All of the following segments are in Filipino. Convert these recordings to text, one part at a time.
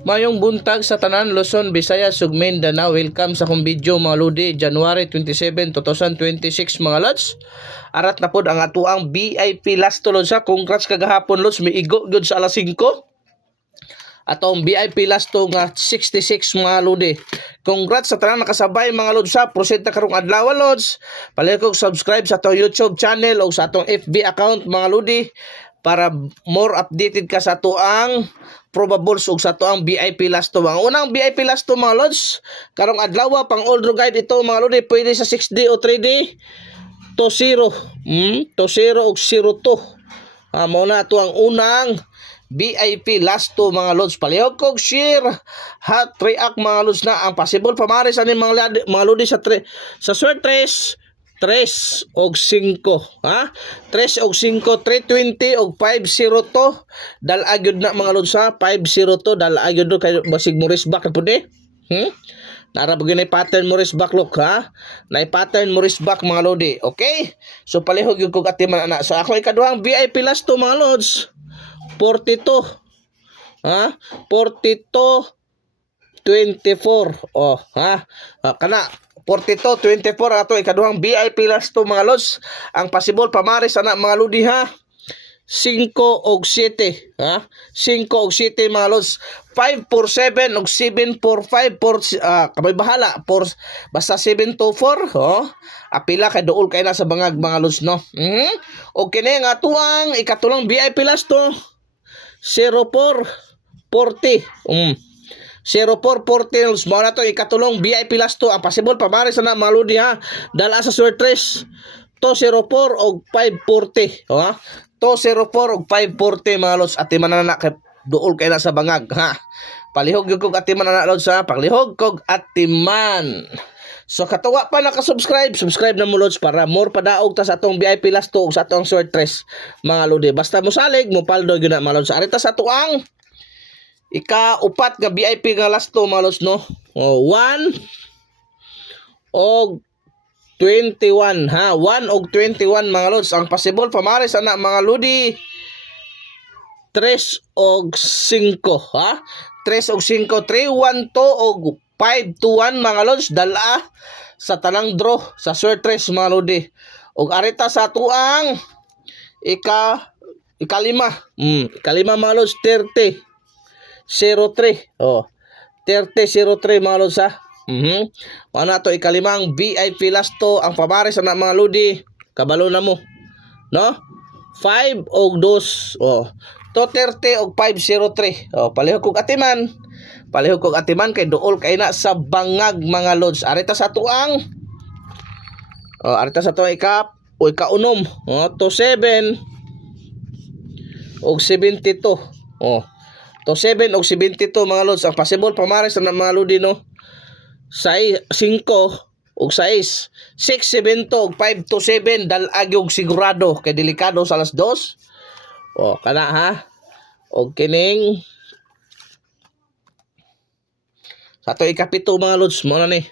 Mayong buntag sa tanan Luzon, Visayas, ug Mindanao. Welcome sa akong video mga lodi, January 27, 2026 mga lods. Arat na pod ang atuang VIP last to lods ha. Congrats kagahapon lods, miigo gyud sa alas 5. Atong VIP last to nga 66 mga lodi. Congrats sa tanan nakasabay mga lods ha. Proceed na karong adlaw lods. Palihog subscribe sa atong YouTube channel o sa atong FB account mga lodi para more updated ka sa atuang probables ug sa tuang VIP last to. Ang unang VIP last to mga lods, karong adlaw pang old guide ito mga lodi, pwede sa 6D o 3D to 0. To 0 ug 02. Mao na to ang unang VIP last to mga lods. Palihog kog share, hot react mga lods na ang possible pamaris ani mga lodi sa sword 3 og 5 ha, 3 og 5, 320 og 502 dala gyud na mga lods ha. 502 dala gyud kay basig Morris back na pud nara pud ni pattern Morris back look ha, nay pattern Morris back mga lodi. Okay, so palihog gyud kog atiman ana. So ako ikaduhang VIP last to mga lods 42 ha, 42 24 kana 42-24 ato ikaduhang VIP last to mga lods. Ang possible pamaris ana mga lodi ha, 5 og 7 ha, 5 og 7 mga lods, 5 for 7 og 7 for 5 for kabay bahala for basta 7 to 4 apila kay duol kay na sa bangag mga lods no. Og kini nga tuang ikatulang VIP last to 0440 0440 mo na to ikatulong VIP last to. Ang possible pamaris na mga lodi ha, dala sa sword 3 to 04 og 540 ha, to 04 og 540 mga lods. Atiman na kay duol kay na sa bangag ha. Palihog gyud kog atiman na lods ha, palihog kog atiman. So katuwa pa naka-subscribe, subscribe na mo lods para more padaog ta sa atong VIP last to ug sa atong sword 3 mga lodi. Basta mo salig mo paldo gyud na mga lods. Arita sa tuang ika-upat nga VIP nga last to mga lods no. 1 og 21 ha, 1 og 21 mga lods. Ang possible pamaris ana mga lodi 3 og 5 ha, 3 og 5, 3 1 2 og 5 to 1 mga lods, dala sa tanang draw sa sword 3 mga lodi. Og arita sa tuang ikalima mga lods 30 03 3003 mga lods ha. Ano to ikalimang VIP last to ang pamaris na mga lodi. Kabalo na mo no, 5 og 2 to 30 og 503 palihog kog atiman, palihog kog atiman kay duol kay na sa bangag mga lods. Arita sa tuang arita sa tuang ikaunom to 7 og 72 to 7 og 72 mga lods. Ang possible pamaris na mga lodi no, 5 og 6, 6, 7 og 5 to 7 dalag og sigurado kay delikado sa alas 2 kana ha. Og kining sa ato ikapito mga lods mo na ni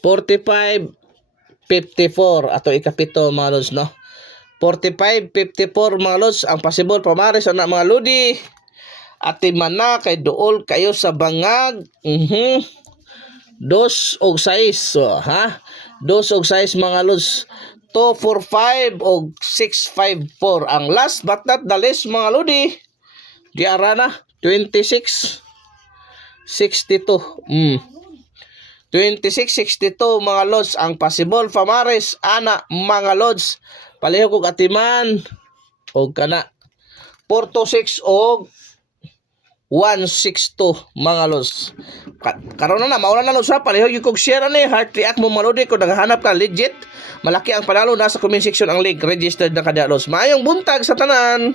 45 54 ato ikapito mga lods no, 45 54 mga lods. Ang possible pamaris na mga lodi atiman na kay duol kayo sa bangag 2 og 6 ha, 2 og 6 mga lods, 245 og 654. Ang last but not the least mga lodi giara na 26 62 2662 mga lods. Ang possible pamaris ana mga lods, palihog og atiman og kana 426 og 162 mga lods. Karon na mauna na lods ha, palihog yung kog share ni heart react mo mga lodi. Kung naghahanap ka legit malaki ang panalo, nasa comment section ang link, registered na kada lods. Maayong buntag sa tanan.